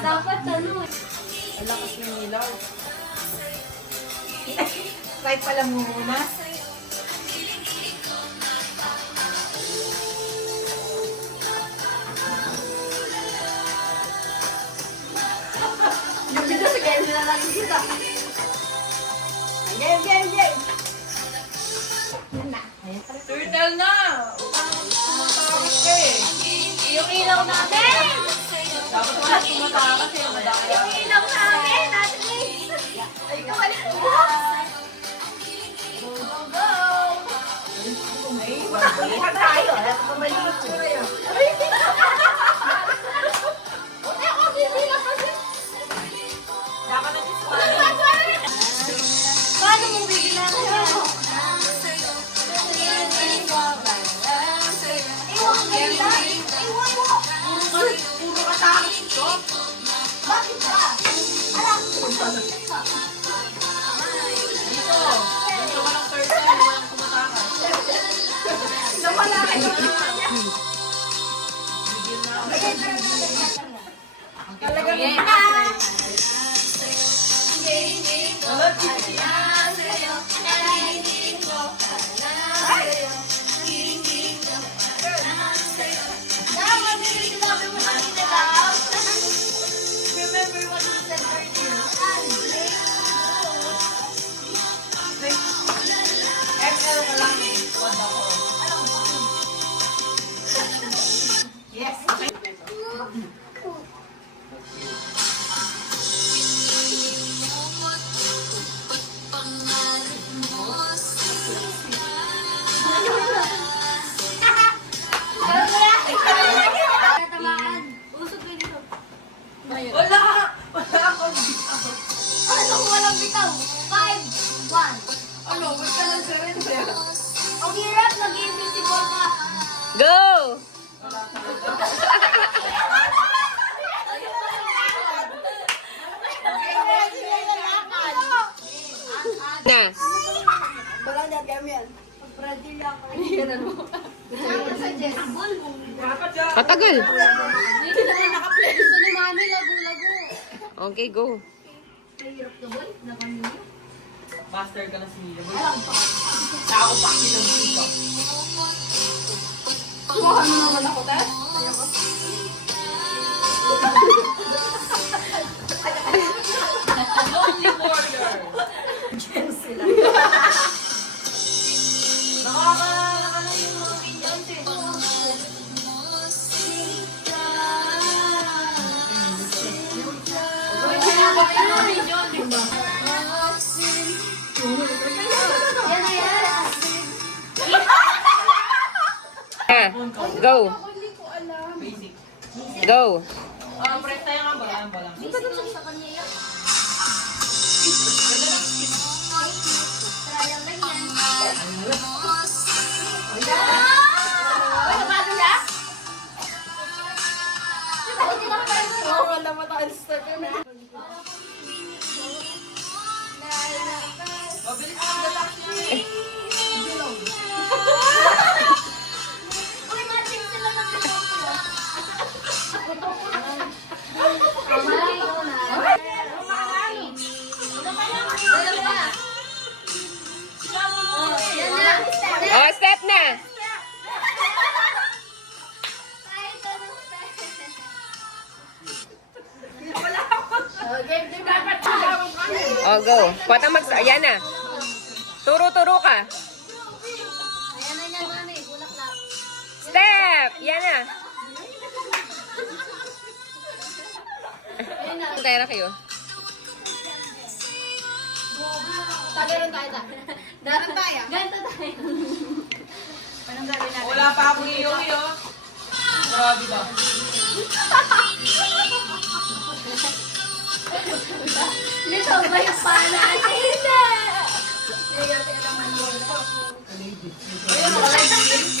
Dapat ano. Ang lakas ng ilaw. Right pala muna. Yung dito sa game nila lang kita. Game. Yan na. Turtle na! Tumatakas ka eh. Yung ilaw natin! Dapat wala tumatakas eh. Madaya. Yung ilaw natin! Natin! Ay, kawala na! Go! Iwan tayo. Pamaliit ko na yun. Ako, bibilang kasi! Dapat natin sumali. Paano mo bibilang siya? Iwan mo ganda! Iwan mo! Puro katakas ito. Bakit ba? Alam! Dito. Dito walang turtle. Walang tumatakas. Nawala ka yung Bigyan na ako. Talagang Yeah. Remember what you said earlier. XL ka lang eh. Wad ako. Yes. Tatamaan. Usog kayo dito. Wala! Wala akong bitaw. Ano kung walang bitaw? 5, 1. Ano? Ba't ka lang surrender? Ang hirap, nag-invisible ka. Go! Wala talaga. Na. Wala na kami yan. Brazil lang ako. Hiran mo. Saan sa Jess? Dapat siya. Patagal. Hindi na naka-play. Gusto ni Mami, lago-lago. Okay, go. Mahirap na boy. Nakanino. Master ka na si Mila. Tao pa kilang dito. Kuha mo naman ako, Tess. Ayoko. Lonely warrior. Sila. Nakakala yung mga minions eh. Yan na yan. Go. Hindi ko alam. Basic. Go. Press tayo nga. Balang. Hindi ko sa kanya yan. Trial lang yan. Ay, napado na? Oo, wala mata-unstuck ka na. Mabilis ang galak niya eh. Uy, matching sila ng Kamay ko na. Yan na. Oh, step na. Oh, go. Patang Ayan na. Turo-turo ka. Ayan na yan, mami. Bulaklak. Step. Yan na. Ayan na. Kaya kayo. Tagalan tayo ta. Dapat tayo. Ganto tayo. Anong gagawin natin? Wala pa akong iyo-iyo. Grabe ba? Nito ba yung pala? Hindi! Hindi, teka lang man. Ayun, wala yung